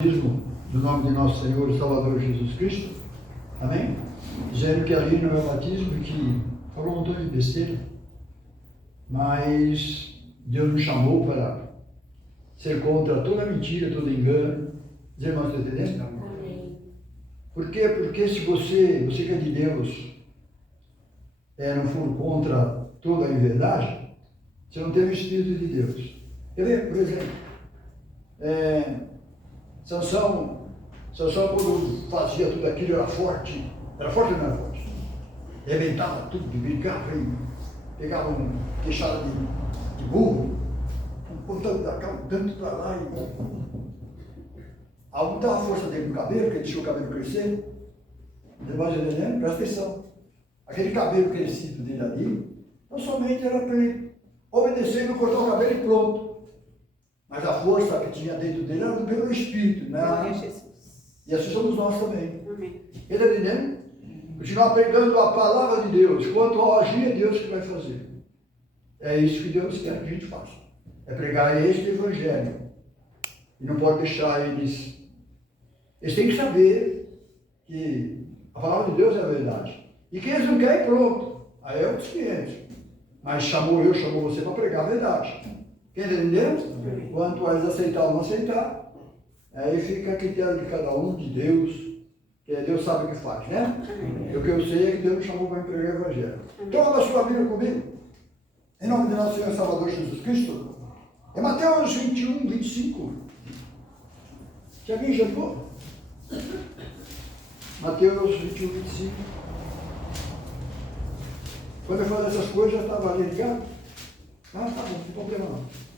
Do nome de nosso Senhor e Salvador Jesus Cristo, amém? Dizendo que ali não é o batismo, que falou um montão de besteira, mas Deus nos chamou para ser contra toda mentira, todo engano. Os irmãos estão entendendo? Amém. Por quê? Porque se você que é de Deus, não for contra toda a inverdade, você não tem o Espírito de Deus. Quer ver, por exemplo, Sansão, quando fazia tudo aquilo, era forte. Era forte ou não era forte? Arrebentava tudo, brincava, pegava uma queixada de burro, um tanto da cá, um tanto para lá. Aumentava a força dele no cabelo, porque ele deixou o cabelo crescer. Presta atenção. Aquele cabelo crescido dele ali, não somente era para ele obedecer e não cortar o cabelo e pronto. Mas a força que tinha dentro dele era pelo Espírito, né? E assim somos nós também. Amém. Ele está entendendo? Continuar pregando a palavra de Deus. Quanto ao agir, é Deus que vai fazer. É isso que Deus quer que a gente faça. É pregar este evangelho. E não pode deixar eles. Eles têm que saber que a palavra de Deus é a verdade. E que eles não querem, pronto. Aí é outros 500. Mas chamou você para pregar a verdade. Quem está entendendo? Quanto a eles aceitar ou não aceitar, aí fica a critério de cada um, de Deus, que Deus sabe o que faz, né? E o que eu sei é que Deus me chamou para pregar o Evangelho. Então, abra sua Bíblia comigo. Em nome de nosso Senhor e Salvador Jesus Cristo. É Mateus 21, 25. Se alguém já viu? Mateus 21, 25. Quando eu falo essas coisas, já estava ali ligado? Ah, tá bom, não tem problema não.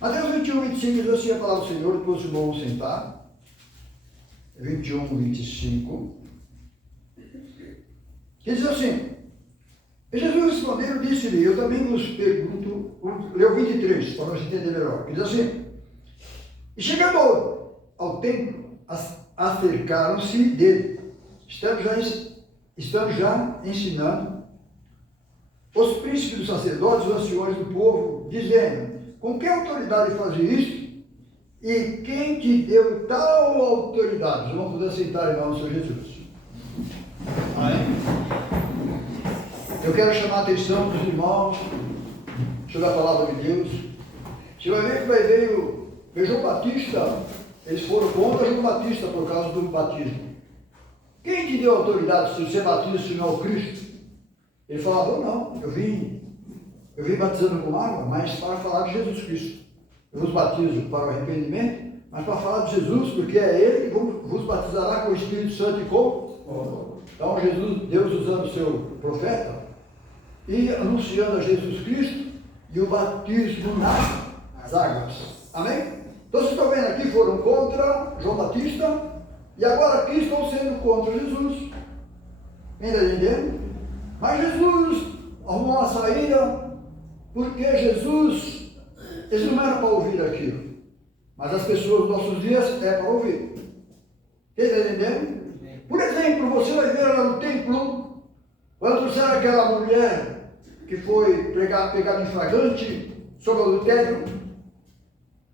Mateus 21, 25 diz assim a palavra do Senhor, depois os irmãos vão sentar. 21, 25. Que diz assim: e Jesus respondeu e disse-lhe, eu também vos pergunto, leu 23, para nós entender melhor. Que diz assim: e chegando ao templo, acercaram-se dele, estando já ensinando os príncipes dos sacerdotes, os anciões do povo, dizendo: com que autoridade faz isso? E quem te deu tal autoridade? Vamos poder aceitar em nome do Senhor Jesus. Amém? Eu quero chamar a atenção dos irmãos sobre a palavra de Deus. Você vai ver que veio João Batista, eles foram contra João Batista por causa do batismo. Quem te deu autoridade se você batiza se não é o Cristo? Ele falava: não, eu vim batizando com água, mas para falar de Jesus Cristo. Eu vos batizo para o arrependimento, mas para falar de Jesus, porque é Ele que vos batizará com o Espírito Santo e com. Então Deus usando o seu profeta e anunciando a Jesus Cristo e o batismo nas águas. Amém? Então vocês estão vendo aqui, foram contra João Batista e agora aqui estão sendo contra Jesus. Ainda entendendo? Mas Jesus arrumou uma saída. Porque Jesus, eles não eram para ouvir aquilo, mas as pessoas dos nossos dias é para ouvir. Está entendendo? Por exemplo, você vai ver lá no templo, quando trouxeram aquela mulher que foi pegada em flagrante sobre o adultério,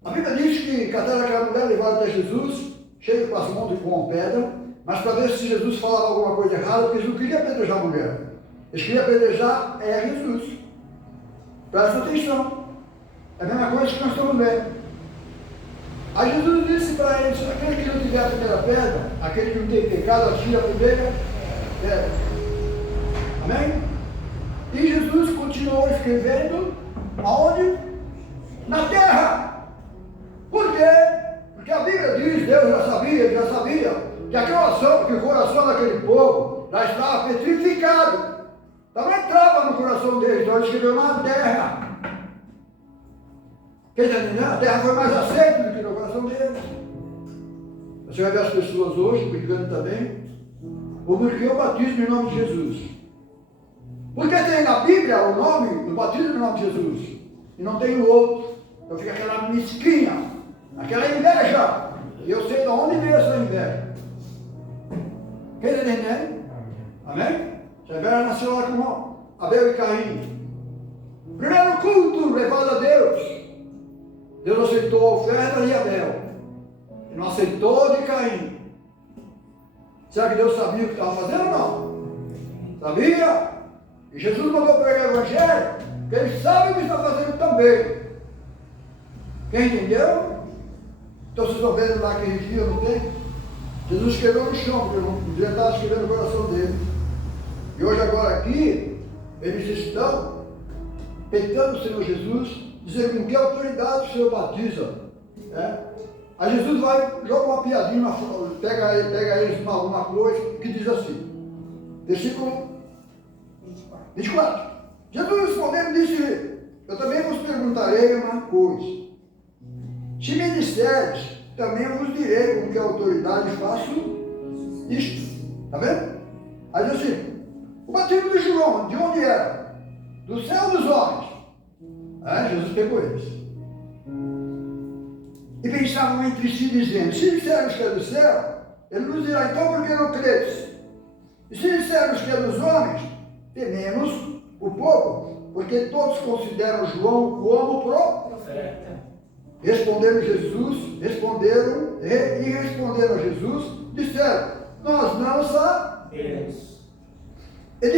a Bíblia diz que cataram aquela mulher, levaram até Jesus, cheio com as mãos e com uma pedra, mas para ver se Jesus falava alguma coisa errada, porque eles não queriam apedrejar a mulher, eles queriam apedrejar Jesus. Presta atenção. É a mesma coisa que nós estamos vendo. Aí Jesus disse para eles: aquele que não tiver a primeira pedra, aquele que não tem pecado, atira a primeira pedra. Amém? E Jesus continuou escrevendo aonde? Na terra. Por quê? Porque a Bíblia diz, Deus já sabia que que o coração daquele povo já estava petrificado. Então não entrava no coração deles, então ele escreveu na terra. Quem está entendendo? A terra foi mais aceita do que no coração deles. Você vai ver as pessoas hoje brincando também. Porque o batismo em nome de Jesus. Porque tem na Bíblia o nome do batismo em nome de Jesus. E não tem o outro. Então fica aquela mesquinha, aquela inveja. E eu sei de onde veio essa inveja. Quem está entendendo? Amém? Severa nasceu lá com Abel e Caim. Primeiro culto levado a Deus. Deus aceitou a oferta de Abel. E não aceitou de Caim. Será que Deus sabia o que estava fazendo ou não? Sabia? E Jesus mandou pregar o Evangelho, que ele sabe o que está fazendo também. Quem entendeu? Então vocês estão vendo lá que ele viu, não tem? Jesus escreveu no chão, porque não podia estar escrevendo no coração dele. E hoje agora aqui, eles estão peitando o Senhor Jesus, dizendo com que autoridade o Senhor batiza. Aí Jesus vai, joga uma piadinha, pega eles uma coisa que diz assim, versículo 24. Jesus respondendo disse, eu também vos perguntarei uma coisa. Se me disseres, também vos direi com que autoridade faço isto. Está vendo? Aí diz assim, o batismo de João, de onde era? Do céu dos homens. Jesus pegou eles. E pensavam entre si, dizendo, se dissermos que é do céu, ele nos dirá, então por que não credes? E se dissermos que é dos homens, tememos o povo, porque todos consideram João como profeta. Responderam a Jesus, disseram, nós não sabemos. E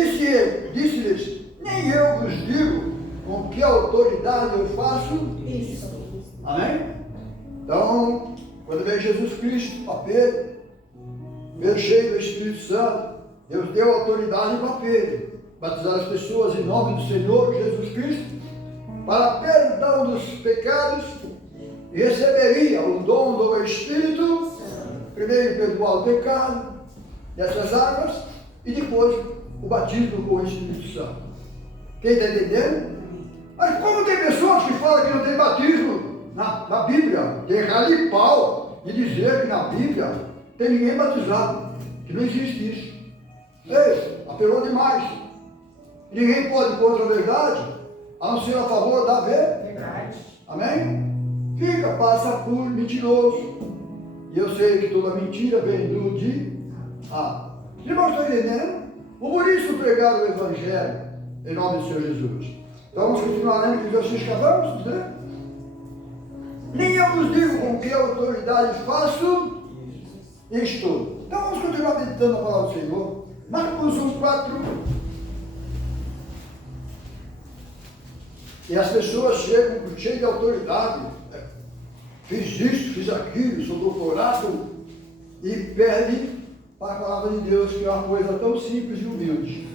disse-lhes, nem eu vos digo com que autoridade eu faço isso. Amém? Então, quando veio Jesus Cristo para Pedro cheio do Espírito Santo, Deus deu autoridade para Pedro, batizar as pessoas em nome do Senhor Jesus Cristo, para perdão dos pecados, e receberia o dom do Espírito, primeiro perdoar o pecado dessas águas, e depois o batismo com o Espírito Santo. Quem está entendendo? Mas como tem pessoas que falam que não tem batismo na Bíblia, tem cara de pau de dizer que na Bíblia tem ninguém batizado, que não existe isso. Ei, apelou demais. Ninguém pode contra a verdade, a não ser a favor da verdade. Amém? Passa por mentiroso. E eu sei que toda mentira vem do diabo. Irmãos, estão entendendo? Por isso pregar o Evangelho em nome do Senhor Jesus. Então vamos continuar lendo que os versículos que acabamos, né? Nem eu vos digo com que autoridade faço isto. Então vamos continuar meditando a palavra do Senhor. Marcos 1:4. E as pessoas chegam cheias de autoridade. Fiz isso, fiz aquilo, sou doutorado. E pedem para a palavra de Deus, que é uma coisa tão simples e humilde.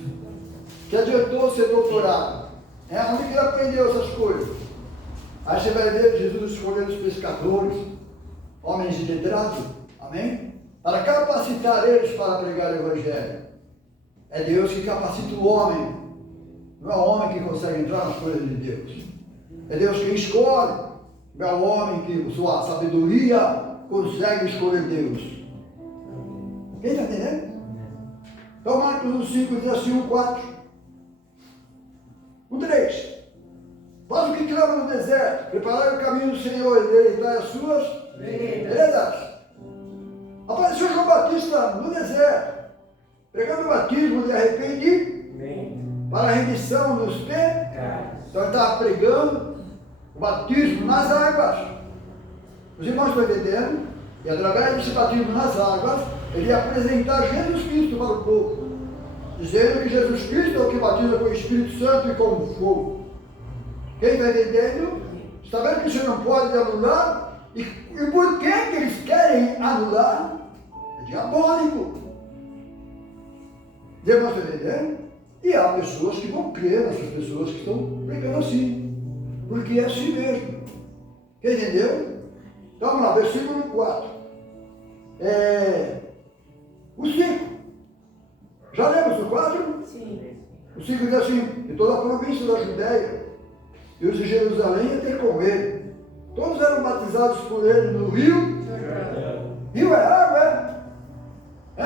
Que adiantou ser doutorado? Onde que ele aprendeu essas coisas? Aí você vai ver Jesus escolhendo os pescadores, homens iletrados, amém? Para capacitar eles para pregar o Evangelho. É Deus que capacita o homem, não é o homem que consegue entrar nas coisas de Deus. É Deus que escolhe, não é o homem que, com sua sabedoria, consegue escolher Deus. Quem está entendendo? Então, Marcos 5 diz assim, 1:4. 1:3. Faz o que clama no deserto, preparar o caminho do Senhor e deleitar as suas veredas. Apareceu João Batista no deserto, pregando o batismo de arrependimento para a remissão dos pecados. Então ele estava pregando o batismo nas águas. Os irmãos estão entendendo? E através desse batismo nas águas, ele ia apresentar Jesus Cristo para o povo, dizendo que Jesus Cristo é o que batiza com o Espírito Santo e com fogo. Quem está entendendo? Está vendo que você não pode anular? E por que eles querem anular? É diabólico. Deus está entendendo? E há pessoas que vão crer nessas pessoas que estão pregando assim. Porque é assim mesmo. Quem entendeu? Então vamos lá, versículo 4. O 5. Já lemos o 4? Sim. O 5 diz assim, em toda a província da Judéia e os de Jerusalém até com ele. Todos eram batizados por ele no rio. Rio é água, é?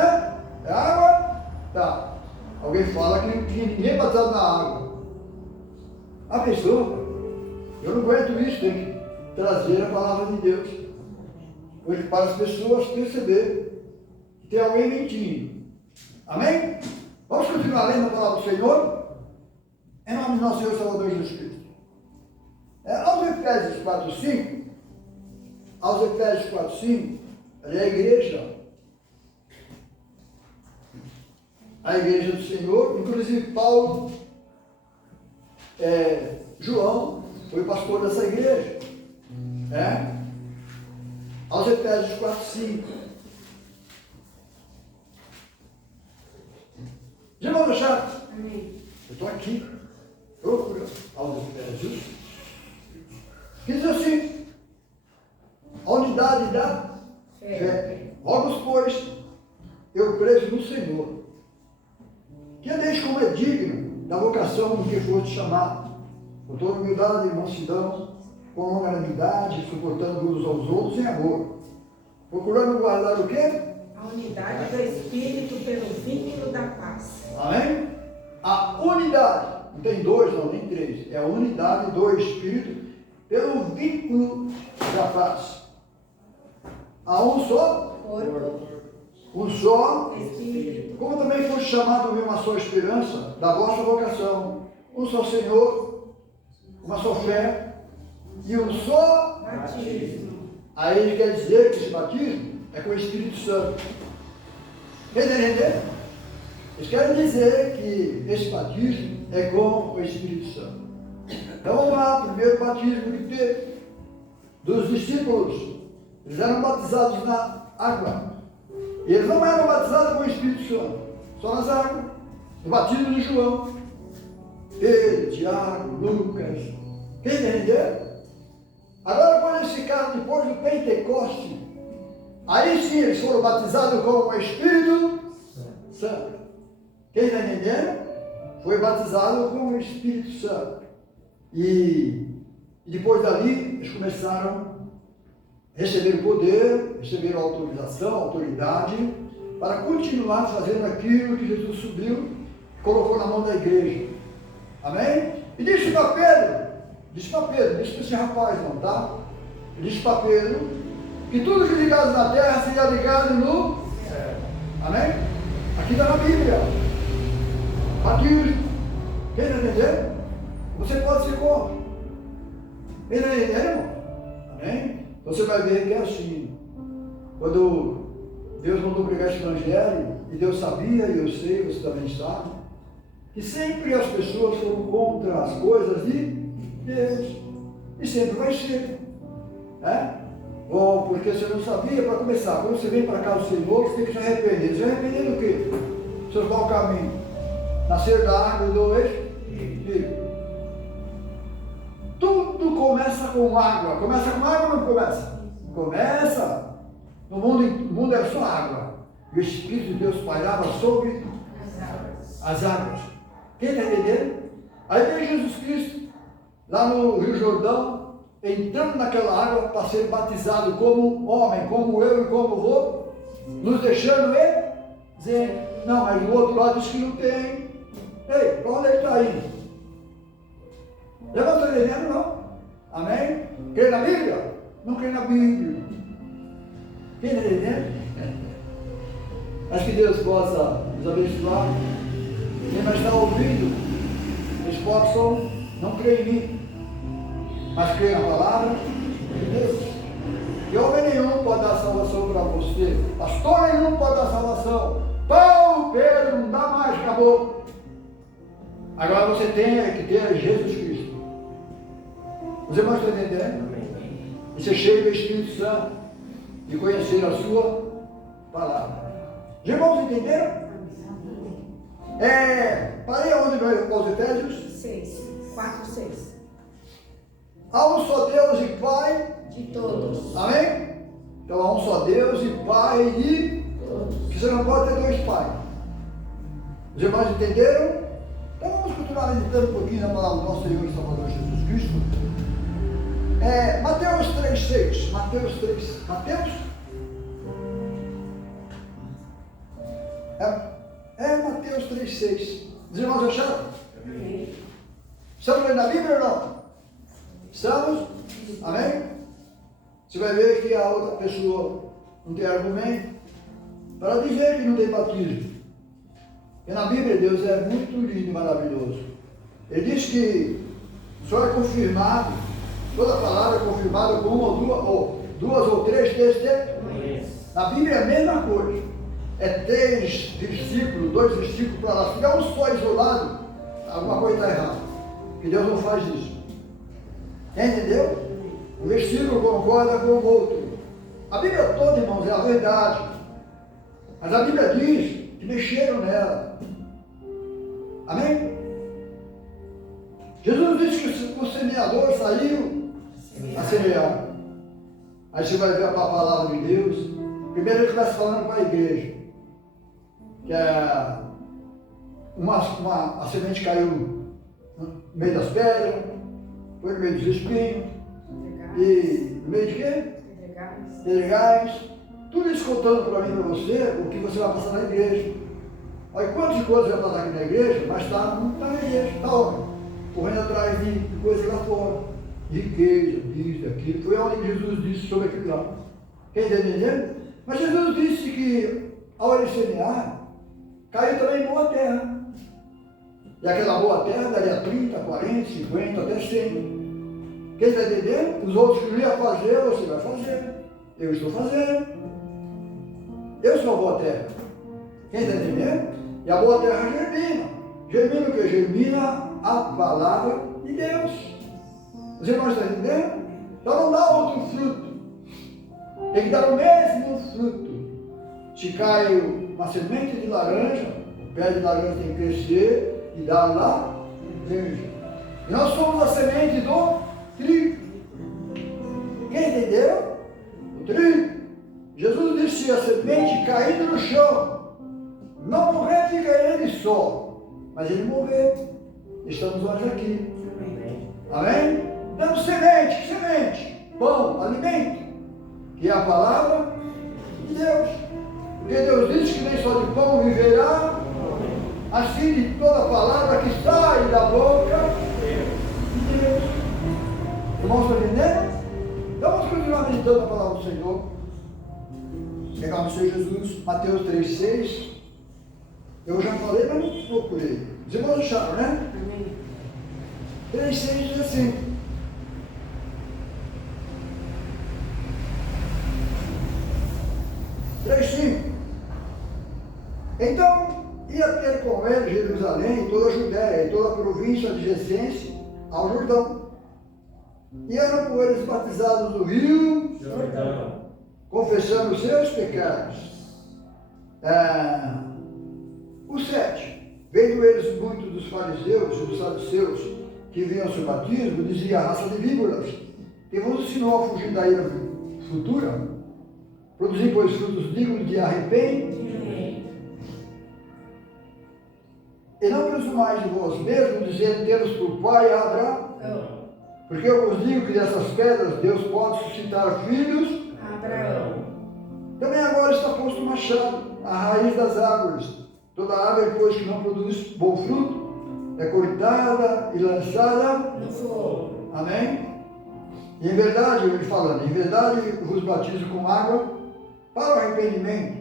É água? Tá. Alguém fala que não tinha ninguém batizado na água. A pessoa, eu não aguento isso, tem que trazer a palavra de Deus. Hoje para as pessoas perceber que tem alguém mentindo. Amém? Vamos continuar lendo a palavra do Senhor? Em nome do nosso Senhor Salvador Jesus Cristo. Aos Efésios 4:5, aos Efésios 4, 5, ali é a igreja. A igreja do Senhor, inclusive Paulo, João, foi pastor dessa igreja. Aos Efésios 4, 5. Já vão deixar? Amém. Eu estou aqui, procurando aos Efésios, que diz assim, a unidade da fé. Rogos, pois, eu preso no Senhor, que andeis como é digno da vocação com que foste chamado, com toda humildade e mansidão, com longanimidade, suportando uns aos outros em amor, procurando guardar o quê? A unidade do Espírito pelo vínculo da paz. Amém? A unidade, não tem dois, não, nem três, é a unidade do Espírito pelo vínculo da paz. Há um só Corpo, um só, Espírito, como também foi chamado em uma só esperança da vossa vocação, um só Senhor, uma só fé e um só. batismo. Aí ele quer dizer que esse batismo é com o Espírito Santo. Entendeu? Eles querem dizer que esse batismo é com o Espírito Santo. Então vamos lá, o primeiro batismo que teve dos discípulos. Eles eram batizados na água. E eles não eram batizados com o Espírito Santo, só nas águas. O batismo de João, Pedro, Tiago, Lucas. Quem entendeu? Agora, quando eles ficaram depois do Pentecoste, aí sim eles foram batizados com o Espírito Santo. Quem está entendendo? Foi batizado com o Espírito Santo. E depois dali, eles começaram a receber o poder, receber a autorização, a autoridade, para continuar fazendo aquilo que Jesus subiu e colocou na mão da igreja. Amém? E disse para Pedro, disse para esse rapaz não, tá? Ele disse para Pedro que tudo que ligado na terra seria ligado no céu. Amém? Aqui está na Bíblia. Batismo. Quem está entendendo? Você pode ser contra. Quem está entendendo, irmão? Amém? Você vai ver que é assim. Quando Deus mandou pregar esse evangelho, e Deus sabia, e eu sei, você também sabe, que sempre as pessoas foram contra as coisas de Deus. E sempre vai ser. Bom, porque você não sabia, para começar, quando você vem para cá do Senhor, você tem que se arrepender. Se arrepender do quê? Seus maus caminhos. Nascer da água e do Espírito. Tudo começa com água. Começa com água ou não começa? Começa. No mundo era só água. E o Espírito de Deus pairava sobre as águas. Quem está entendendo? Aí vem Jesus Cristo, lá no Rio Jordão, entrando naquela água para ser batizado como homem, como eu e como vou, nos deixando dizer, não, mas do outro lado diz que não tem. Ei, para onde ele está indo? Eu não estou entendendo, não. Amém? Crê na Bíblia? Não crê na Bíblia. Quem está entendendo? Acho que Deus possa nos abençoar. Quem mais está ouvindo, eles possam não crer em mim, mas crer na palavra de Deus. E homem nenhum pode dar salvação para você. Pastor nenhum pode dar salvação. Paulo, Pedro, não dá mais, acabou. Agora você tem que ter Jesus Cristo. Os irmãos estão entendendo? E ser cheio do Espírito Santo e conhecer a sua palavra. Os irmãos entenderam? Parei aonde aos Efésios? 6, 4, 6. Há um só Deus e Pai De todos. Amém? Então há um só Deus e Pai de Todos. que você não pode ter dois pais. Os irmãos entenderam? Então vamos continuar meditando um pouquinho na palavra do nosso Senhor e Salvador Jesus Cristo. Mateus 3,6. Mateus 3. Mateus? Mateus 3,6. Os irmãos acharam? Amém. Estamos lendo a Bíblia ou não? Estamos? Amém? Você vai ver que a outra pessoa não tem argumento para dizer que não tem batismo. Porque na Bíblia Deus é muito lindo e maravilhoso. Ele diz que só é confirmado, toda palavra é confirmada com uma ou duas, ou 2 ou 3 testemunhas. Na Bíblia é a mesma coisa. É 3 versículos, 2 versículos para lá. Se tiver um só isolado, alguma coisa está errada. Porque Deus não faz isso. Entendeu? O versículo concorda com o outro. A Bíblia toda, irmãos, é a verdade. Mas a Bíblia diz que mexeram nela. Amém? Jesus disse que o semeador saiu a semear. Aí você vai ver a palavra de Deus. Primeiro ele começa falando para a igreja. Que a semente caiu no meio das pedras, foi no meio dos espinhos, e no meio de quê? Pedregais. Tudo isso contando para mim e para você, o que você vai passar na igreja. Olha quantas coisas vai passar aqui na igreja, mas está na igreja, está onde? Correndo atrás de coisas lá fora. Riqueza, disso, aquilo. Foi onde Jesus disse sobre aquilo lá. Quem está entendendo? Mas Jesus disse que ao ele semear, caiu também em boa terra. E aquela boa terra daria 30, 40, 50, até 100. Quem está entendendo? Os outros que não iam fazer, você vai fazer. Eu estou fazendo. Eu sou a boa terra. Quem está entendendo? E a boa terra germina. Germina o que? Germina a palavra de Deus. Você não está entendendo? Então não dá outro fruto. Tem que dar o mesmo fruto. Se cai uma semente de laranja, o pé de laranja tem que crescer e dar lá laranja. E nós somos a semente do trigo. Quem entendeu? O trigo. Jesus disse que a semente caindo no chão, não morrer, fica ele só, mas ele morreu. Estamos hoje aqui. Amém? Damos semente, que semente? Pão, alimento, que é a palavra de Deus. Porque Deus diz que nem só de pão viverá, assim de toda palavra que sai da boca de Deus. Irmãos, estão entendendo? Então vamos continuar meditando a palavra do Senhor. Pegar o Senhor Jesus, Mateus 3,6. Eu já falei, mas não procurei. Os irmãos acharam, né? Amém. 3,6 diz assim. Então ia ter com ele Jerusalém, e toda a Judéia, e toda a província adjacente ao Jordão. E eram por eles batizados no rio Jordão, confessando os seus pecados. O 7. Vendo eles muitos dos fariseus e dos saduceus que vinham ao seu batismo, dizia: raça de víboras, que vos ensinou a fugir da ira futura? Produzir, pois, frutos dignos de arrependimento. E não presumais de vós mesmos, dizendo: temos por pai Abraão. Porque eu vos digo que dessas pedras Deus pode suscitar filhos. Abraão. Também agora está posto o machado à raiz das árvores. Toda árvore, pois, que não produz bom fruto, é cortada e lançada No fogo. Amém? E em verdade, ele falando, em verdade vos batizo com água para o arrependimento.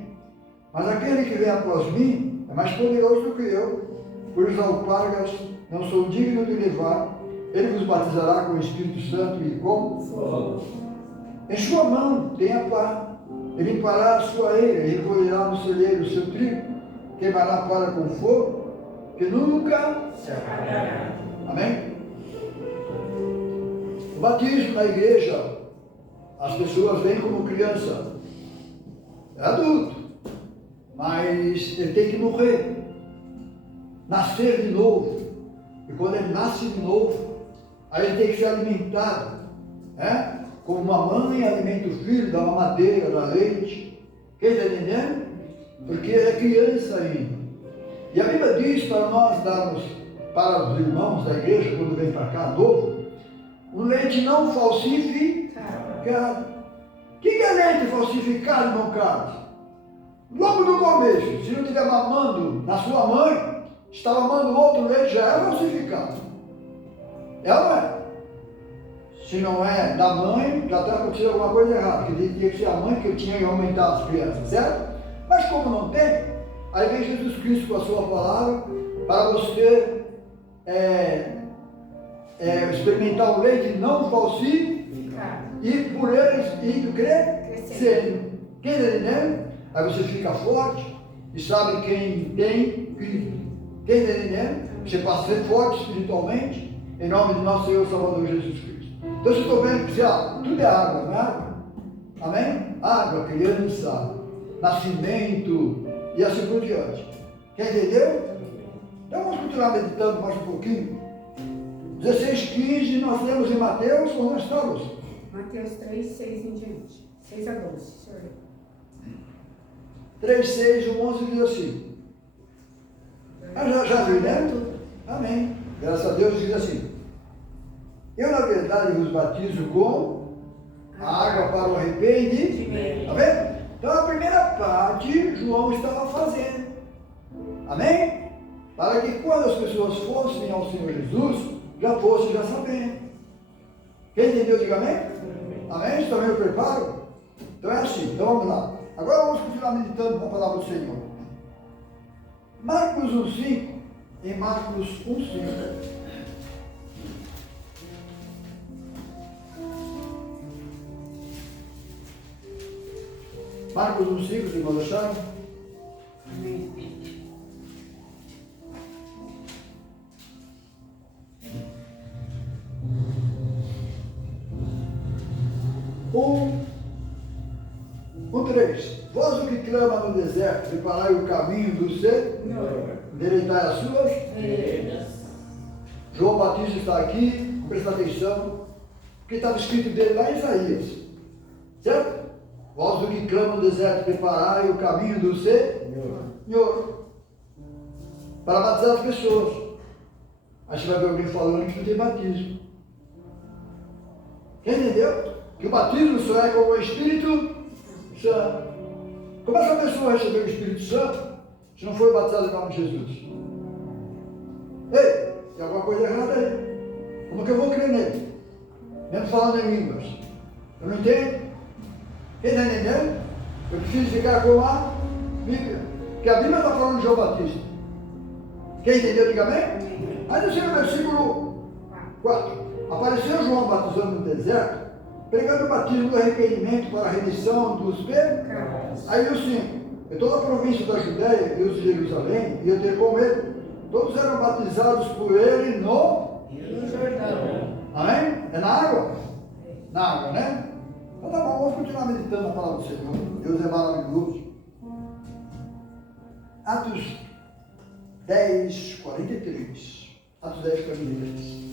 Mas aquele que vem após mim é mais poderoso do que eu, cujos alpargas não sou digno de levar. Ele vos batizará com o Espírito Santo e com Fogo. em sua mão tem a pá. Ele limpará a sua eira e recolherá no celeiro o seu trigo, queimará para com fogo, que nunca Se apagará. Amém? O batismo na igreja, as pessoas vêm como criança, é adulto, mas ele tem que morrer, nascer de novo. E quando ele nasce de novo, aí ele tem que ser alimentado, né? Como uma mãe alimenta o filho, dá uma madeira, dá leite. Quem está entendendo? Porque ele é criança ainda. E a Bíblia diz para nós darmos para os irmãos da igreja, quando vem para cá novo, um leite não falsificado. O que é leite falsificado, irmão Carlos? Logo no começo, se não estiver mamando na sua mãe, está mamando outro leite, já é falsificado. É ou não é? Se não é da mãe, já está acontecendo alguma coisa errada, porque tinha que ser a mãe que tinha que aumentar as crianças, certo? Mas como não tem, aí vem Jesus Cristo com a sua palavra para você experimentar o leite não falsificado. e por eles indo crescendo. Quem está entendendo? Aí você fica forte e sabe quem tem Cristo. Quem está entendendo? Você passa a ser forte espiritualmente, em nome de nosso Senhor Salvador Jesus Cristo. Então vocês estão vendo que tudo é água, não é água? Amém? Água, criança, nascimento e assim por diante. Quem entendeu? Então vamos continuar meditando mais um pouquinho. 16:15 nós lemos em Mateus, onde nós estamos? Mateus 3, 6 em diante. 6 a 12, senhor. 3, 6, 11 diz assim. Já viu, né? Amém. Graças a Deus diz assim. Eu, na verdade, vos batizo com água para o arrependimento. Está vendo? Então, a primeira parte, João estava fazendo. Amém? Para que quando as pessoas fossem ao Senhor Jesus, já fossem já sabendo. Quem entendeu, diga amém? Amém? Vocês também o preparo? Então é assim. Então vamos lá. Agora vamos continuar meditando com a palavra do Senhor. Marcos 1:5. Em Marcos 1:5. Marcos 1:5, vocês vão achar? Amém. Um 3. Vós o que clama no deserto, preparai o caminho do Senhor, endireitai as suas veredas. João Batista está aqui, presta atenção, porque estava escrito dele lá em Isaías, certo? Vós o que clama no deserto, preparai o caminho do Senhor, para batizar as pessoas. Aí você vai ver alguém falando que não tem batismo. Quem entendeu? Que o batismo só é com o Espírito Santo. Como essa pessoa recebeu o Espírito Santo se não foi batizada em nome de Jesus? Ei, tem alguma coisa errada aí. Como que eu vou crer nele? Mesmo falando em línguas. Eu não entendo. Quem está entendendo? Eu preciso ficar com a Bíblia. Porque a Bíblia está falando de João Batista. Quem entendeu, diga amém? Aí no versículo 4. Apareceu João batizando no deserto, pregando o batismo do arrependimento para a remissão dos pecados. Aí o 5. Em toda a província da Judéia e os de Jerusalém, e eu ter com ele, todos eram batizados por ele no Jordão. Amém? É na água? Na água, né? Então tá bom, vamos continuar meditando a palavra do Senhor. Deus é maravilhoso. Atos 10, 43. Atos 10, 43.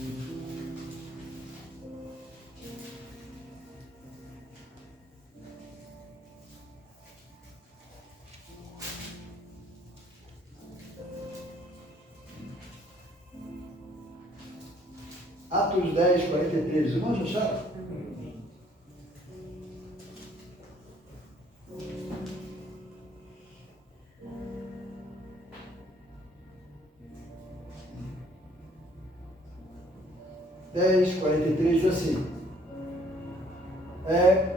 Atos 10, 43. Irmãos, acharam? Dez, 43 diz assim.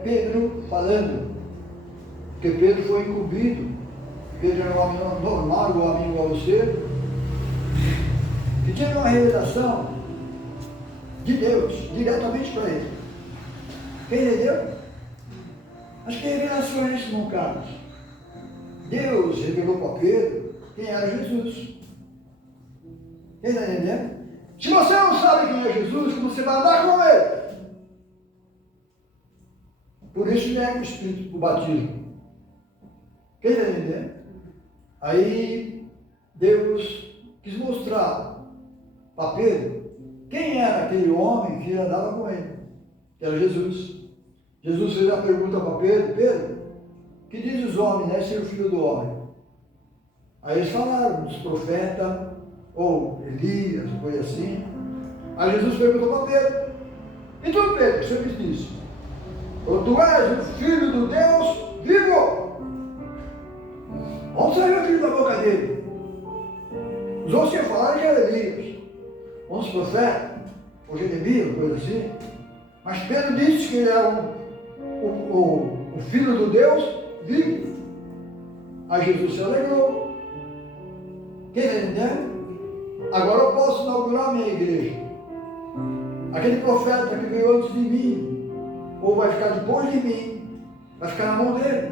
Pedro falando, que Pedro foi incumbido. Pedro era um homem normal, um homem igual a você, que tinha uma revelação de Deus, diretamente para ele. Quem entendeu? Acho que revelações não cabe. Deus revelou para Pedro quem era Jesus. Quem está entendendo? Se você não sabe quem é Jesus, como você vai andar com ele? Por isso nega o Espírito, o batismo. Quem está entendendo? Aí Deus quis mostrar para Pedro quem era aquele homem que andava com ele, que era Jesus. Jesus fez a pergunta para Pedro: Pedro, que diz os homens, né, ser o filho do homem? Aí eles falaram dos profetas, ou Elias, coisa assim. Aí Jesus perguntou para Pedro: e tu, Pedro, o que você me disse? Ou tu és o filho do Deus vivo? Onde saiu aquilo da boca dele? Os outros tinham falado que era Elias, uns profetas, ou Jeremias, coisa assim. Mas Pedro disse que ele era o filho do Deus vivo. Aí Jesus se alegrou. Quem está entendendo? Agora eu posso inaugurar a minha igreja. Aquele profeta que veio antes de mim, ou vai ficar depois de mim, vai ficar na mão dele,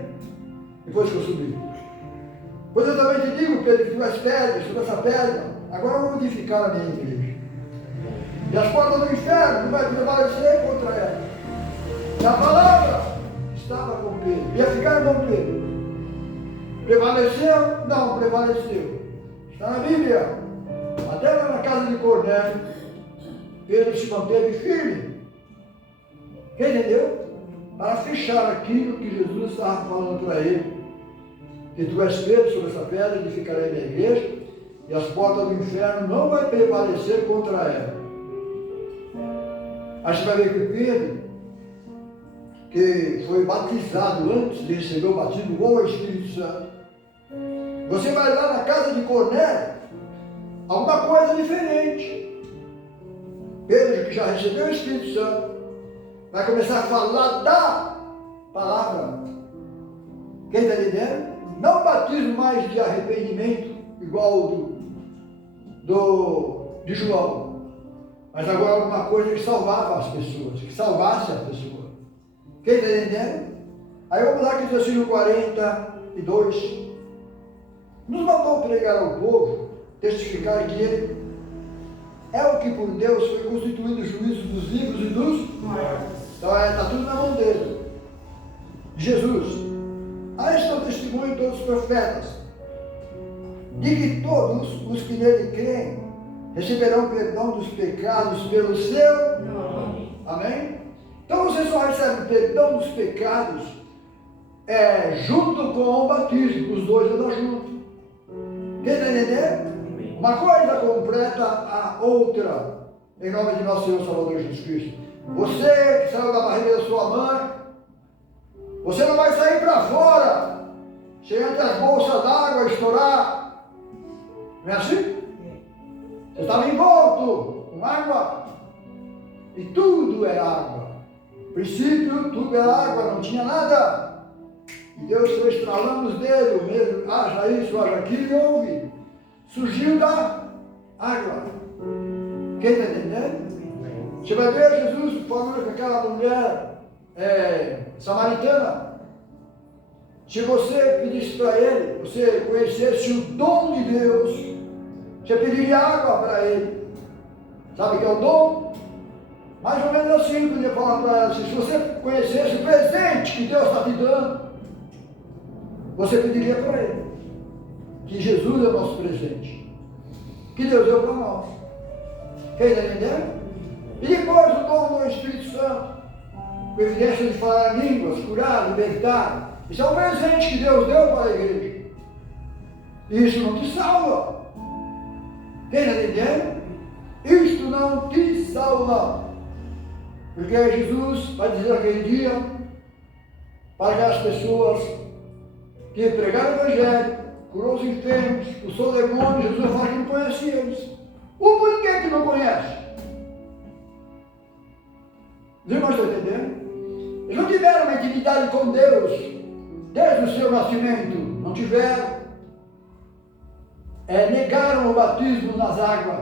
depois que eu subir. Pois eu também te digo, Pedro, que tu és pedra, sobre essa pedra, agora eu vou edificar a minha igreja. E as portas do inferno não vai prevalecer contra ela. E a palavra estava com Pedro, ia ficar com Pedro. Prevaleceu? Não, prevaleceu. Está na Bíblia. Até lá na casa de Cornélio, Pedro se manteve firme. Quem entendeu? Para fechar aquilo que Jesus estava falando para ele. Que tu és Pedro, sobre essa pedra edificarei minha igreja, e as portas do inferno não vai prevalecer contra ela. Aí você vai ver que Pedro, que foi batizado antes de receber o batismo com o Espírito Santo, você vai lá na casa de Cornélio, alguma coisa diferente. Pedro, que já recebeu o Espírito Santo, vai começar a falar da palavra. Quem está entendendo? Não batismo mais de arrependimento, igual de João, mas agora alguma coisa que salvava as pessoas, que salvasse as pessoas. Quem está entendendo? Aí vamos lá que diz assim no 42, nos mandou pregar ao povo, testificar que ele é o que por Deus foi constituído juízo dos vivos e dos mortos. Então está tudo na mão dele, Jesus. Aí está o testemunho de todos os profetas, de que todos os que nele creem receberão perdão dos pecados pelo seu nome. Amém? Então você só recebe perdão dos pecados junto com o batismo, os dois andam juntos. Quem está entendendo? Uma coisa completa a outra, em nome de nosso Senhor Salvador Jesus Cristo. Você que saiu da barriga da sua mãe, você não vai sair para fora, sem antes as bolsas d'água estourar. Não é assim? Você estava envolto com água, e tudo era água. No princípio, tudo era água, não tinha nada. E Deus foi estralando os dedos, mesmo, haja isso, haja aquilo, e houve. Surgiu da água. Quem está entendendo? Você vai ver Jesus falando com aquela mulher samaritana. Se você pedisse para ele, você conhecesse o dom de Deus, você pediria água para ele. Sabe o que é o dom? Mais ou menos assim eu podia falar para ela. Se você conhecesse o presente que Deus está te dando, você pediria para ele. Que Jesus é o nosso presente, que Deus deu para nós. Quem está entendendo? E depois o dom do Espírito Santo, com evidência de falar línguas, curar, libertar. Isso é um presente que Deus deu para a igreja. Isso não te salva. Quem está entendendo? Isto não te salva. Porque Jesus vai dizer aquele dia para que as pessoas que pregaram o Evangelho, curou os enfermos, expulsou demônios, Jesus vai falar que não conhecia eles. O porquê que não conhece? Os irmãos estão entendendo? Eles não tiveram uma intimidade com Deus desde o seu nascimento. Não tiveram. Negaram o batismo nas águas.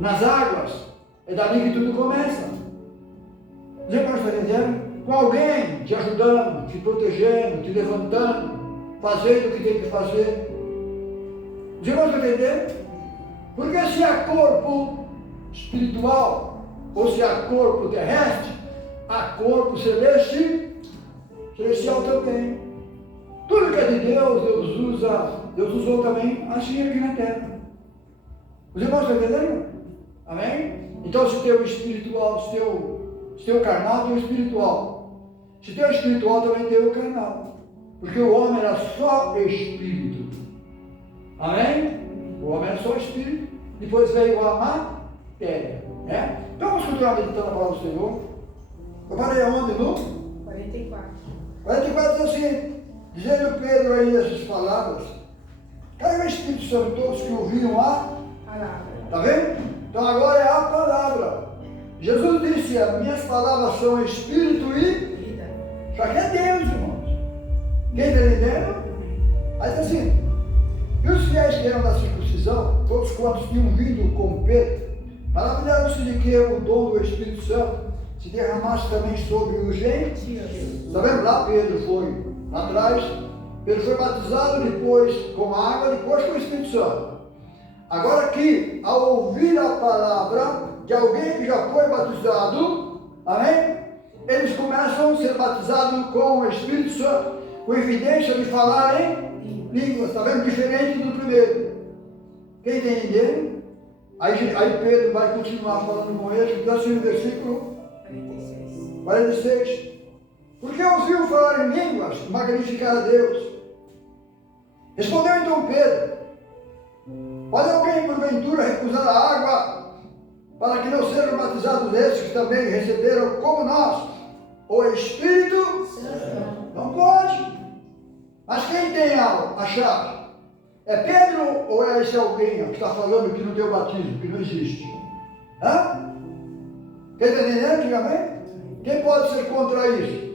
Nas águas é dali que tudo começa. Os irmãos estão entendendo? Com alguém te ajudando, te protegendo, te levantando, fazendo o que tem que fazer. Os irmãos estão entendendo? Porque se há corpo espiritual, ou se há corpo terrestre, há corpo celestial também. Tudo que é de Deus, Deus usou também assim aqui na terra. Os irmãos estão entendendo? Amém? Então se tem o espiritual, se tem o carnal, tem o espiritual. Se tem o espiritual, também tem o carnal. Porque o homem era só espírito. Amém? O homem era só espírito. Depois veio a matéria. Né? Então vamos continuar meditando a palavra do Senhor. Eu parei aonde, no? 44. 44 diz assim, dizendo Pedro ainda essas palavras, caiu o Espírito Santo todos que ouviram a Palavra. Está vendo? Então agora é a palavra. Jesus disse, as minhas palavras são espírito e Vida. só que é Deus, irmãos. Quem está entendendo? Aí diz assim, e os fiéis que eram da circuncisão, todos quantos tinham vindo com Pedro, maravilharam-se de que o dom do Espírito Santo se derramasse também sobre os gentios. Dias. Está vendo? Lá Pedro foi atrás, Pedro foi batizado depois com água, depois com o Espírito Santo. Agora aqui, ao ouvir a palavra de alguém que já foi batizado, amém? Eles começam a ser batizados com o Espírito Santo, com evidência de falar em línguas, está vendo? Diferente do primeiro. Quem está entendendo? Aí Pedro vai continuar falando com eles, assim no versículo 46. Porque ouviu falar em línguas e magnificar a Deus. Respondeu então Pedro: pode alguém porventura recusar a água para que não sejam batizados esses que também receberam como nós o Espírito Santo? Não pode. Mas quem tem a chave? É Pedro ou é esse alguém que está falando que não tem o batismo, que não existe? Hã? Quem está entendendo? Diga amém? Quem pode ser contra isso?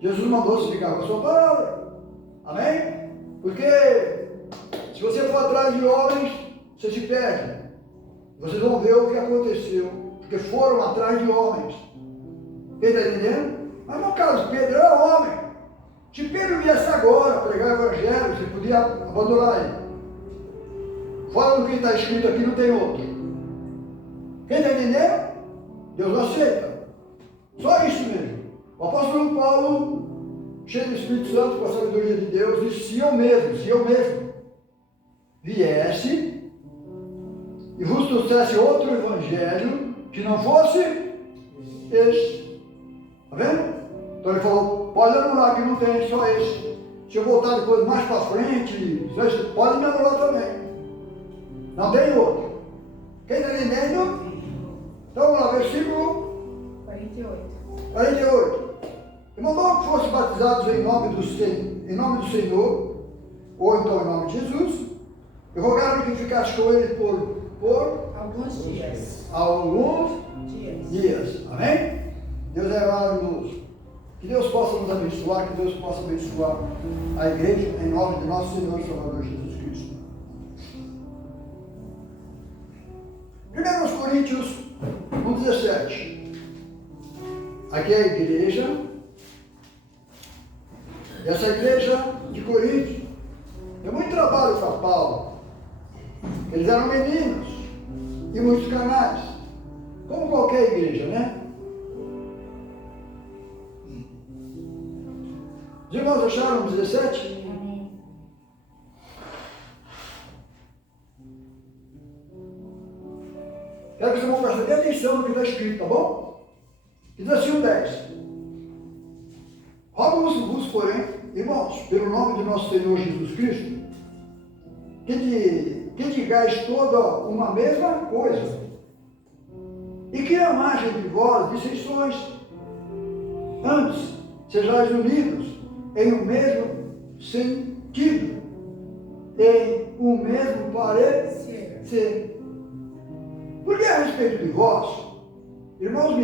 Jesus mandou se ficar com a sua palavra. Amém? Porque se você for atrás de homens, você se perde. Vocês vão ver o que aconteceu. Porque foram atrás de homens. Quem está entendendo? Mas no caso, Pedro era homem. Se Pedro viesse agora pregar o evangelho, você podia abandonar ele. Fora do que está escrito aqui, não tem outro. Quem está entendendo? Deus aceita. Só isso mesmo. O apóstolo Paulo, cheio do Espírito Santo, com a sabedoria de Deus, disse: se eu mesmo viesse e vos trouxesse outro evangelho que não fosse esse. Está vendo? Então ele falou: pode anular que não tem só esse. Se eu voltar depois mais para frente, pode me anular também. Não tem outro. Quem está entendendo? Então vamos lá, versículo 48. E mandou que fossem batizados em nome do Senhor, ou então em nome de Jesus, e rogaram que ficasse com ele por alguns dias. Amém? Deus é maravilhoso. Que Deus possa nos abençoar, que Deus possa abençoar a igreja, em nome de nosso Senhor e Salvador Jesus Cristo. 1 Coríntios 1,17. Aqui é a igreja. E essa igreja de Corinto deu muito trabalho para Paulo. Eles eram meninos e muitos canais, como qualquer igreja, né? Os irmãos acharam 17? Quero que vocês vão prestar bem atenção no que está escrito, tá bom? Diz assim o 10. Rogo-vos, porém, irmãos, pelo nome de nosso Senhor Jesus Cristo, que digais toda uma mesma coisa, e que a margem de vós dissensões, antes sejais unidos em um mesmo sentido, em um mesmo parecer. Porque a respeito de vós, irmãos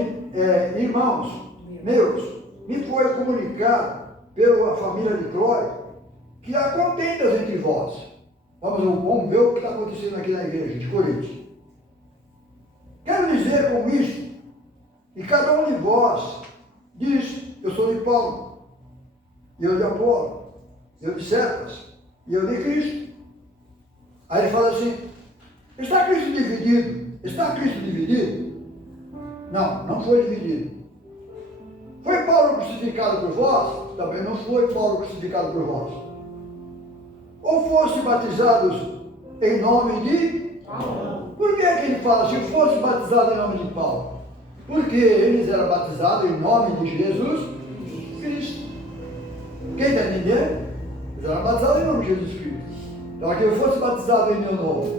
meus, me foi comunicado pela família de Clói que há contendas entre vós. Vamos ver o que está acontecendo aqui na igreja de Corinto. Quero dizer com isto que cada um de vós diz: eu sou de Paulo, eu de Apolo, eu de Cefas, e eu de Cristo. Aí ele fala assim: está Cristo dividido? Está Cristo dividido? Não, não foi dividido. Foi Paulo crucificado por vós? Também não foi Paulo crucificado por vós. Ou fosse batizados em nome de Paulo? Por que ele fala assim, fosse batizado em nome de Paulo? Porque eles eram batizados em nome de Jesus Cristo. Quem está entendendo? Eles eram batizados em nome de Jesus Cristo. Então aqui eu fosse batizado em meu nome.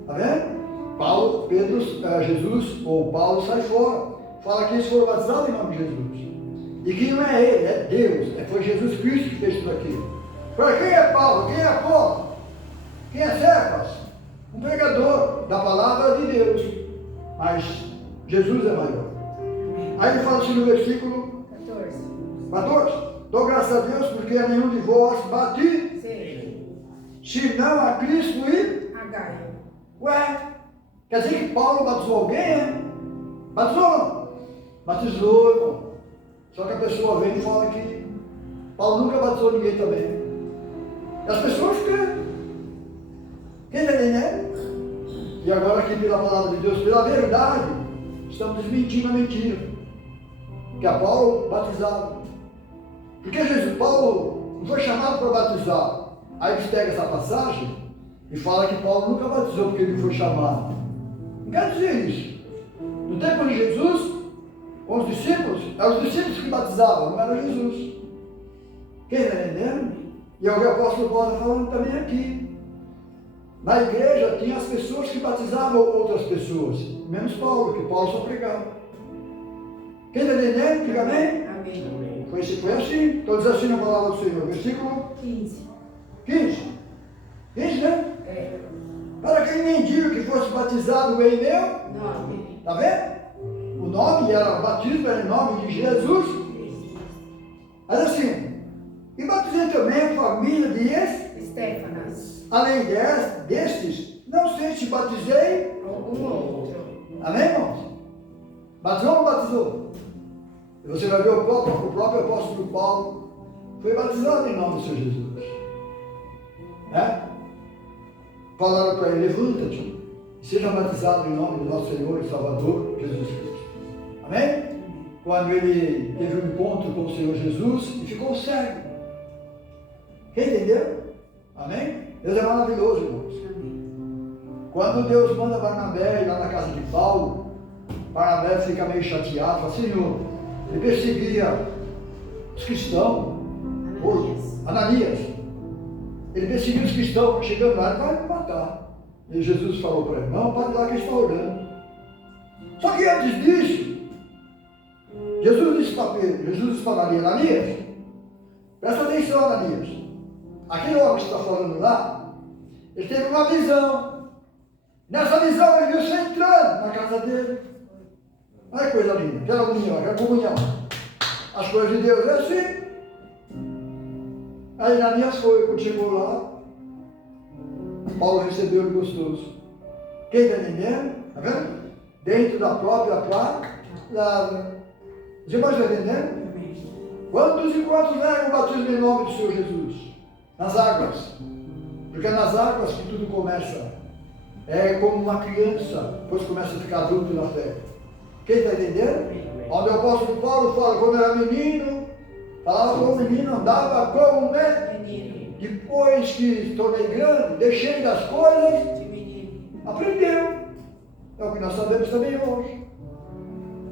Está vendo? Paulo, Pedro, Jesus ou Paulo sai fora. Fala que eles foram batizados em nome de Jesus. E que não é ele, é Deus. Foi Jesus Cristo que fez tudo aquilo. Para quem é Paulo? Quem é Apolo? Quem é Cefas? Um pregador da palavra de Deus. Mas Jesus é maior. Aí ele fala assim no versículo 14. Dou graças a Deus porque a nenhum de vós bate, se não a Cristo e a Gaio. Ué, quer dizer que Paulo batizou alguém, né? Batizou não? Batizou, irmão. Só que a pessoa vem e fala que Paulo nunca batizou ninguém também. E as pessoas creem. Quem está entendendo? E agora aqui pela palavra de Deus, pela verdade, estamos desmentindo a mentira. Que a Paulo batizava. Porque Jesus, Paulo não foi chamado para batizar. Aí eles pegam essa passagem e falam que Paulo nunca batizou porque ele não foi chamado. Não quer dizer isso. No tempo de Jesus, com os discípulos, eram os discípulos que batizavam, não era Jesus. Quem está entendendo? E é o que o apóstolo Paulo está falando também aqui. Na igreja tinha as pessoas que batizavam outras pessoas, menos Paulo, que Paulo só pregava. Quem está entendendo? Diga amém? Amém. Foi assim. Então diz assim na palavra do Senhor, versículo 15. 15. 15, né? É. Para que ninguém diga que fosse batizado em meu 9. Está vendo? O nome era, o batismo era em nome de Jesus. Mas assim, e batizei também a família de Estéfanas. além destes, não sei se batizei. Algum outro. Amém, irmãos? Batizou ou não batizou? E você vai ver o próprio apóstolo Paulo foi batizado em nome do Senhor Jesus. Né? Falaram para ele, levanta-te e seja batizado em nome do nosso Senhor e Salvador Jesus Cristo. Amém? Quando ele teve um encontro com o Senhor Jesus e ficou cego. Quem entendeu? Amém? Deus é maravilhoso, irmãos. Quando Deus manda Barnabé ir lá na casa de Paulo, Barnabé fica meio chateado, fala, Senhor, ele perseguia os cristãos, Ananias. Ele perseguiu os cristãos, chegando lá, ele vai me matar. E Jesus falou para ele, não, pare lá que ele está orando. Só que antes disso, Jesus disse para Ananias, presta atenção, Ananias. Aquele homem que está falando lá, ele teve uma visão. Nessa visão ele viu você entrando na casa dele. Olha que coisa linda, aquela união, aquela comunhão. As coisas de Deus é assim. Aí Ananias foi, quando chegou lá, Paulo recebeu ele gostoso. Quem está entendendo? Está vendo? Dentro da própria palavra. Você pode estar entendendo? Quantos e quantos negam o batismo em nome do Senhor Jesus? Nas águas. Porque é nas águas que tudo começa. É como uma criança, depois começa a ficar adulto na fé. Quem está entendendo? Onde o apóstolo Paulo fala, quando era menino, falava como menino, andava como menino. Depois que tornei grande, deixei das coisas, aprendeu. É o que nós sabemos também hoje.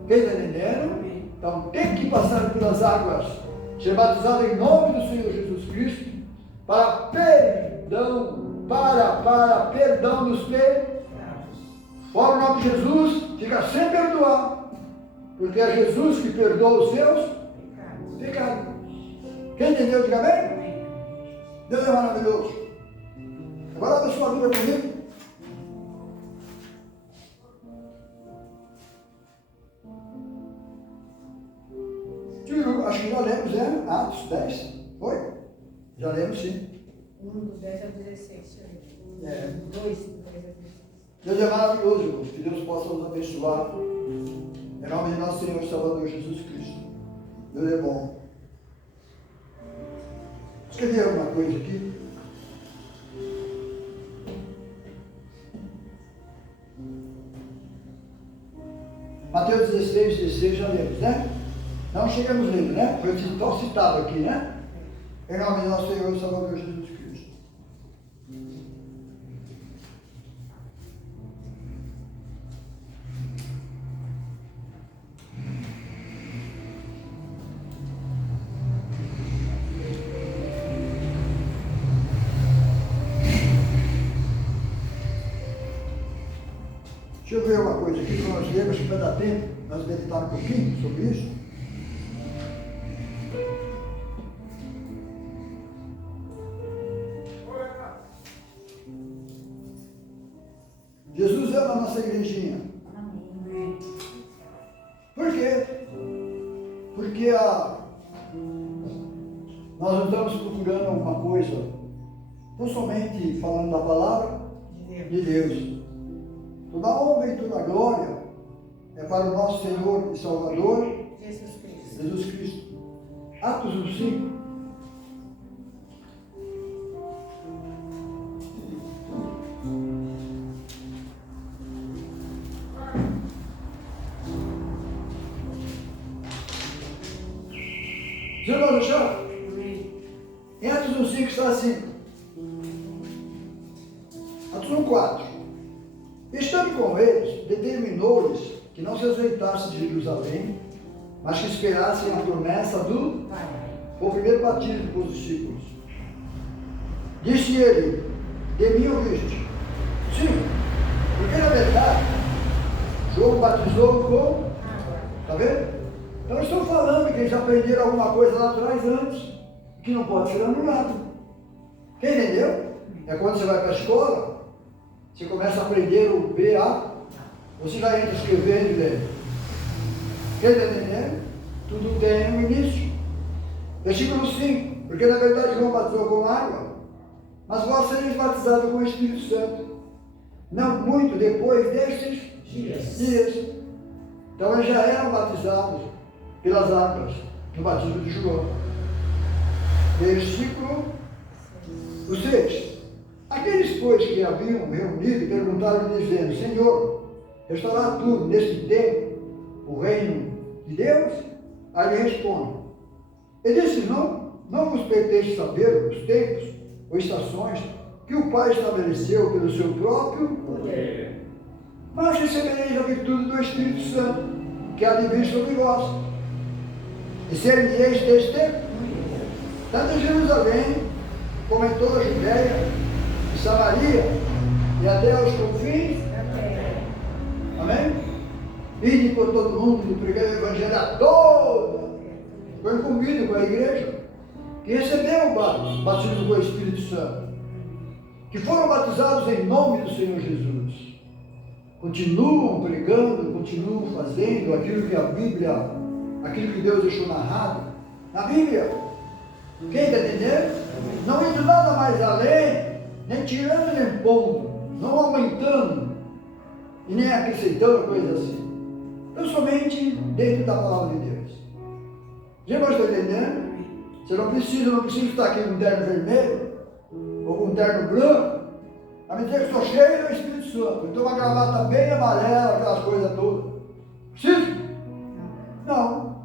Quem está entendendo? Então tem que passar pelas águas, ser batizado em nome do Senhor Jesus Cristo, para perdão dos pecados. Fora o nome de Jesus, fica sem perdoar, porque é Jesus que perdoa os seus pecados. Quem entendeu, diga amém? Deus é maravilhoso. Agora abre sua Bíblia comigo. Acho que já lemos, né? Atos 10. Foi? Já lemos, sim. 1 do 10 ao 16. É. 2 do 10 ao 16. Deus é maravilhoso, irmãos. Que Deus possa nos abençoar. Em nome de nosso Senhor e Salvador Jesus Cristo. Deus é bom. Escrevi alguma coisa aqui. Mateus 16 já lemos, né? Não chegamos nele, né? Foi tão citado aqui, né? Em nome de nosso Senhor e Salvador Jesus Cristo. Deixa eu ver uma coisa aqui que nós lemos, que vai dar tempo, nós meditar um pouquinho sobre isso. Jesus ama a nossa igrejinha. Por quê? Porque nós não estamos procurando alguma coisa, não somente falando da palavra de Deus. Toda a honra e toda a glória é para o nosso Senhor e Salvador, Jesus Cristo. Jesus Cristo. Atos 1:5. Os irmãos acharam? Em Atos 1:5 está assim. Atos 1:4. Estando com eles, determinou-lhes que não se ausentassem de Jerusalém, mas que esperassem a promessa do o primeiro batismo com os discípulos. Disse ele: de mim ouviste? Sim, porque na verdade João batizou com. Está vendo? Então estou falando que eles aprenderam alguma coisa lá atrás antes, que não pode ser anulado. Quem entendeu? É quando você vai para a escola, você começa a aprender o BA, você já entra escrevendo e lendo. Quem está entendendo? Tudo tem um início. Versículo 5, porque na verdade João batizou com água, mas vós sereis batizados com o Espírito Santo, não muito depois destes dias. Então eles já eram batizados pelas águas no batismo de João. Versículo 6. Aqueles, pois, que haviam reunido perguntaram-lhe, dizendo: Senhor, restaurará tu neste tempo o reino de Deus? Aí ele responde: ele disse: não vos pertence saber os tempos ou estações que o Pai estabeleceu pelo seu próprio poder, mas recebereis a virtude do Espírito Santo, que há de vir sobre vós, e ser-me-eis testemunhas, tanto em Jerusalém, como em toda a Judéia e Samaria, e até aos confins da terra. Amém? Ide por todo mundo e pregai o Evangelho a toda. Foi comigo com a igreja que recebeu o batismo com o Espírito Santo, que foram batizados em nome do Senhor Jesus. Continuam pregando, continuam fazendo aquilo que a Bíblia, aquilo que Deus deixou narrado na Bíblia. Quem está entendendo? Não indo nada mais além, nem tirando nem pondo, não aumentando e nem acrescentando coisas assim. Então somente dentro da palavra de Deus. Os irmãos estão entendendo? Você não precisa estar aqui com um terno vermelho ou com um terno branco a me dizer que estou cheio do Espírito Santo. Então uma gravata bem amarela, aquelas coisas todas. Preciso? Não.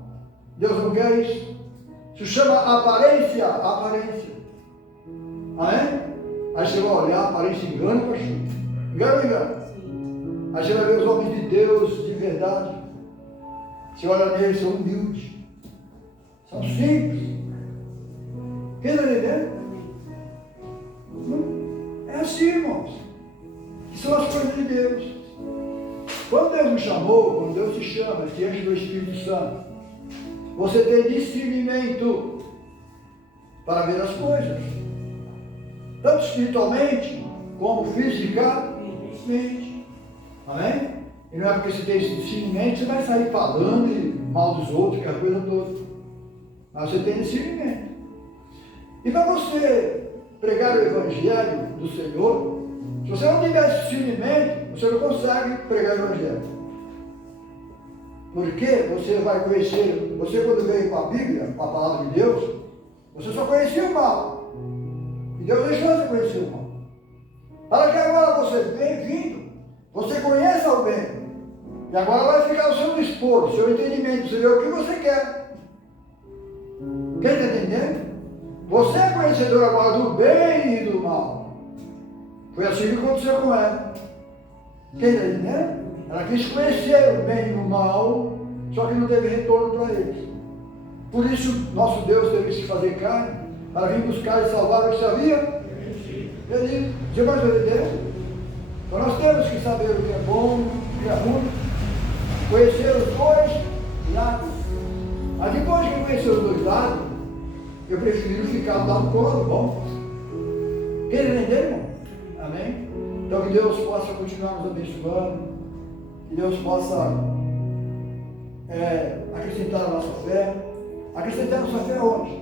Deus não quer isso. Isso chama aparência. Aparência. Amém? Aí você vai olhar, a aparência engana, pastor. Engana ou engana? Aí você vai ver os homens de Deus de verdade. Você olha neles, são humildes. São simples. Quem está entendendo? É assim, irmãos. Que são as coisas de Deus. Quando Deus me chamou, quando Deus te chama, te enche do Espírito Santo, você tem discernimento para ver as coisas, tanto espiritualmente como fisicamente. Amém? E não é porque você tem esse discernimento, você vai sair falando mal dos outros, que é a coisa toda. Mas você tem discernimento. E para você pregar o Evangelho do Senhor, se você não tiver esse discernimento, você não consegue pregar o Evangelho. Porque você vai conhecer, você quando veio com a Bíblia, com a palavra de Deus, você só conhecia o mal. E Deus deixou você conhecer o mal. Para que agora você vem vindo, você conheça o bem. E agora vai ficar o seu dispor, o seu entendimento, você vê o que você quer. Quem está entendendo? Você é conhecedor agora do bem e do mal. Foi assim que aconteceu com ela. Quem está entendendo? Ela quis conhecer o bem e o mal, só que não teve retorno para eles. Por isso, nosso Deus teve que se fazer carne, para vir buscar e salvar o que se havia perdido. Os irmãos entenderam? Então nós temos que saber o que é bom, o que é ruim, conhecer os dois lados. Mas depois que conhecer os dois lados, eu prefiro ficar do lado bom. Quem entendeu, irmão? Amém? Então que Deus possa continuar nos abençoando, que Deus possa acrescentar a nossa fé. Acrescentar a nossa fé onde?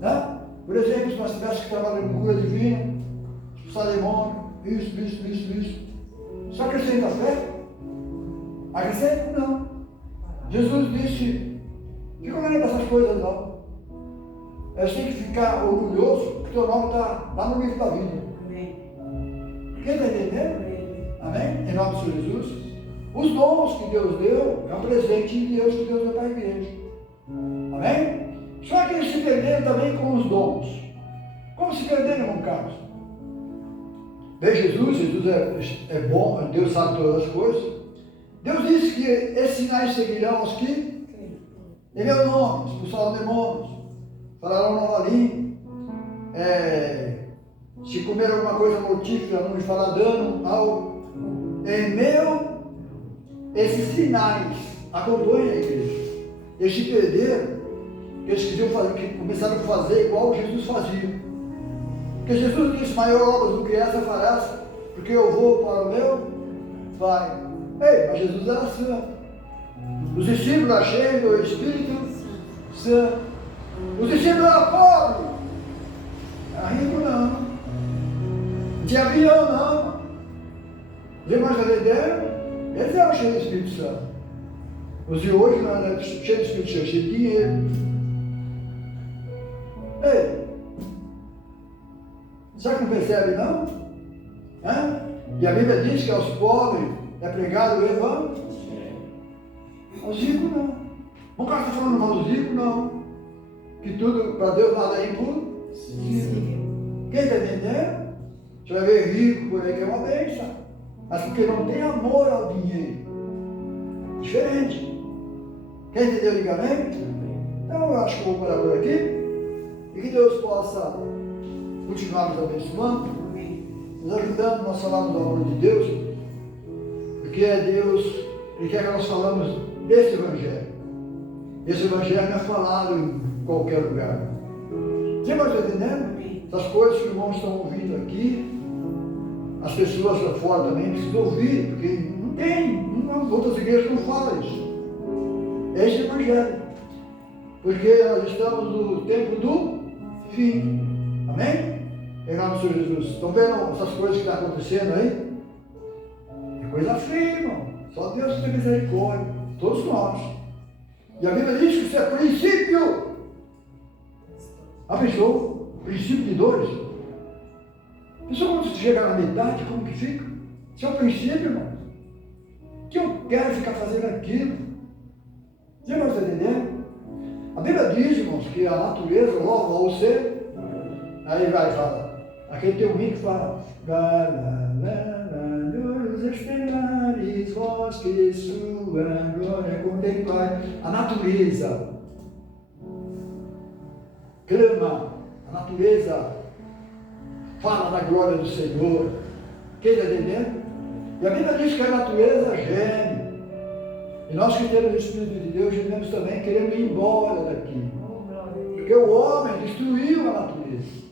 Né? Por exemplo, se nós tivéssemos que trabalhar em cura divina, expulsar demônio, isso. Só acrescenta a fé. Acrescente não. Jesus disse, fica olhando essas coisas não. Você tem que ficar orgulhoso, porque teu nome está lá no livro da vida. Amém. Quem está entendendo? Amém. Amém? Em nome do Senhor Jesus. Os dons que Deus deu é um presente de Deus que Deus deu para a igreja. Amém? Só que eles se perderam também com os dons. Como se perderam, irmão Carlos? Bem, Jesus é bom, Deus sabe todas as coisas. Deus disse que esses sinais seguirão os que? Em meu nome, expulsarão demônios, falarão nova língua. Se comer alguma coisa mortífera, não lhe fará dano ao. Em meu, esses sinais acompanham a igreja. Eles se perderam, eles queriam fazer, que começaram a fazer igual Jesus fazia. Porque Jesus disse, maior obras do que essa farás, porque eu vou para o meu Pai. Ei, mas Jesus era santo. Os discípulos eram cheios do Espírito Santo. Os discípulos eram pobres. Era rico não. Não tinha avião não. Os irmãos entenderam? Eles eram cheios do Espírito Santo. Os de hoje não eram cheios do Espírito Santo, cheios de dinheiro. Ei, será que não percebe não? Hã? E a Bíblia diz que aos pobres é pregado o evangelho. Aos ricos não. O cara está falando mal dos ricos, não. Que tudo, para Deus nada é impossível. Quem está entendendo? Você vai ver rico por aí que é uma bênção. Mas porque não tem amor ao dinheiro. Diferente. Quem entendeu, diga amém? Então eu acho que eu vou parar por aqui. E que Deus possa continuar nos abençoando, nos ajudando. Nós falamos do amor de Deus, porque é Deus, Ele quer que nós falamos desse Evangelho. Esse Evangelho não é falado em qualquer lugar. Você vai entendendo? Essas coisas que os irmãos estão ouvindo aqui, as pessoas lá fora também precisam ouvir, porque não tem, outras igrejas não falam isso. Esse é o Evangelho. Porque nós estamos no tempo do fim. Amém? Em nome do Senhor Jesus. Estão vendo essas coisas que estão acontecendo aí? É coisa feia, irmão. Só Deus tem misericórdia. Todos nós. E a Bíblia diz que isso é princípio. Abençoou? Princípio de dores. Pessoal, quando você chegar na metade, como que fica? Isso é o princípio, irmão. Que eu quero ficar fazendo aquilo. Você não está entendendo? A Bíblia diz, irmãos, que a natureza logo ao ser, aí vai falar. Aqui tem um hino que fala, os estelares, vós que sua glória contemplai. A natureza clama, a natureza fala da glória do Senhor. Quem está entendendo? E a Bíblia diz que a natureza geme. E nós que temos o Espírito de Deus, gememos também, querendo ir embora daqui. Porque o homem destruiu a natureza.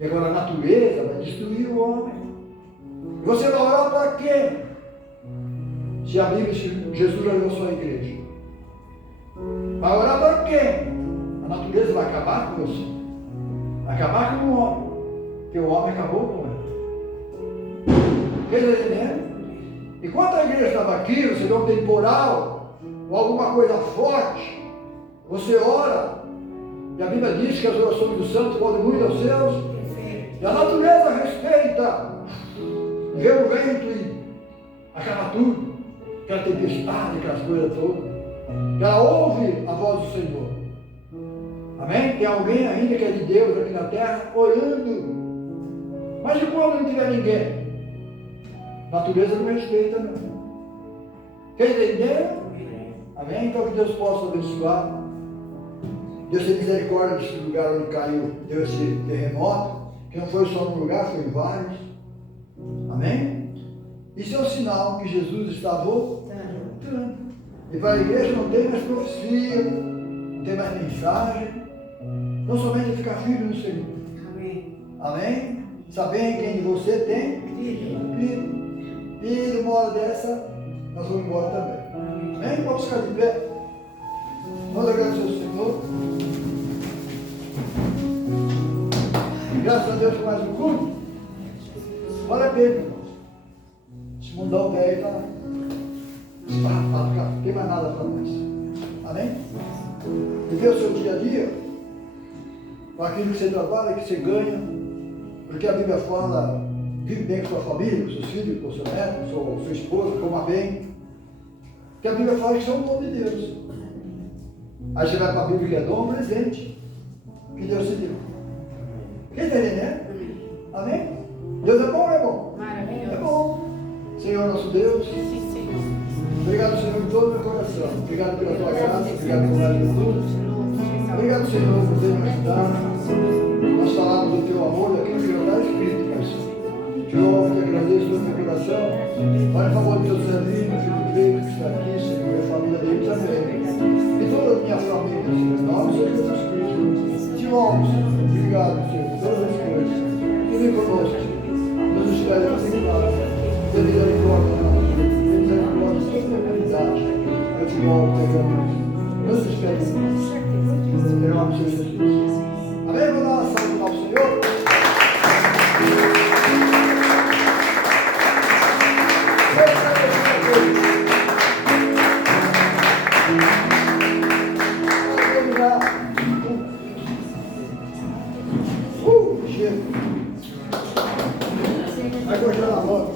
E agora a natureza vai destruir o homem. E você vai orar para quem? Se a Bíblia, se Jesus olhou sua igreja. Vai orar para quem? A natureza vai acabar com você. Vai acabar com o homem. Porque o homem acabou com ela. Quer entender? Enquanto a igreja estava aqui, você vê um temporal ou alguma coisa forte, você ora. E a Bíblia diz que as orações dos santos podem muito aos céus. E a natureza respeita. Vê o vento e acaba tudo. Aquela tempestade, aquelas coisas todas. Ela ouve a voz do Senhor. Amém? Tem alguém ainda que é de Deus aqui na terra orando. Mas e quando não tiver ninguém? A natureza não respeita, não. Quer entender? Amém? Então que Deus possa abençoar. Deus tem misericórdia desse lugar onde caiu, deu esse terremoto. Que não foi só num lugar, foi em vários. Amém? Isso é um sinal que Jesus está voltando. E para a igreja não tem mais profecia, não tem mais mensagem. Não somente ficar firme no Senhor. Amém. Amém? Saber em quem você tem crido. E numa hora dessa, nós vamos embora também. Amém? Vamos ficar de pé. Vamos agradecer ao Senhor. Graças a Deus por mais um culto. Olha bem, irmãos. Esse mundão velho está Não tem mais nada para nós. Amém? Viver o seu dia a dia, com aquilo que você trabalha, que você ganha, porque a Bíblia fala, vive bem com sua família, com seus filhos, com seu neto, com sua esposa, coma bem. Porque a Bíblia fala que são o dom de Deus. Aí você vai para a Bíblia que é dom, um presente que Deus te deu. Quem está entendendo? Amém? Deus é bom ou é bom? Maravilhoso. É bom. Senhor nosso Deus, Sim, Senhor. obrigado, Senhor, de todo o meu coração. Obrigado pela tua graça, obrigado pela tua ajuda. Obrigado, Senhor, por ter me ajudado. Nós falamos do teu amor, daquilo que já está escrito, Pai Senhor. Te louvo, te agradeço pelo meu coração. Para em favor do teu Zelinho, filho Pedro, que está aqui, Senhor, e a família dele também. E toda a minha família, Senhor, em nome de Jesus Cristo. Te louvo, Senhor. Obrigado, Senhor, por todas as coisas. Que vem conosco, nos esperamos em paz. Dê misericórdia na nossa vida. Dê misericórdia na sua humanidade. Eu te louvo, te agradeço. Nos esperamos. Em nome de Jesus. Amém? Vamos dar uma salva ao Senhor. Chega. Vai cortar na mão.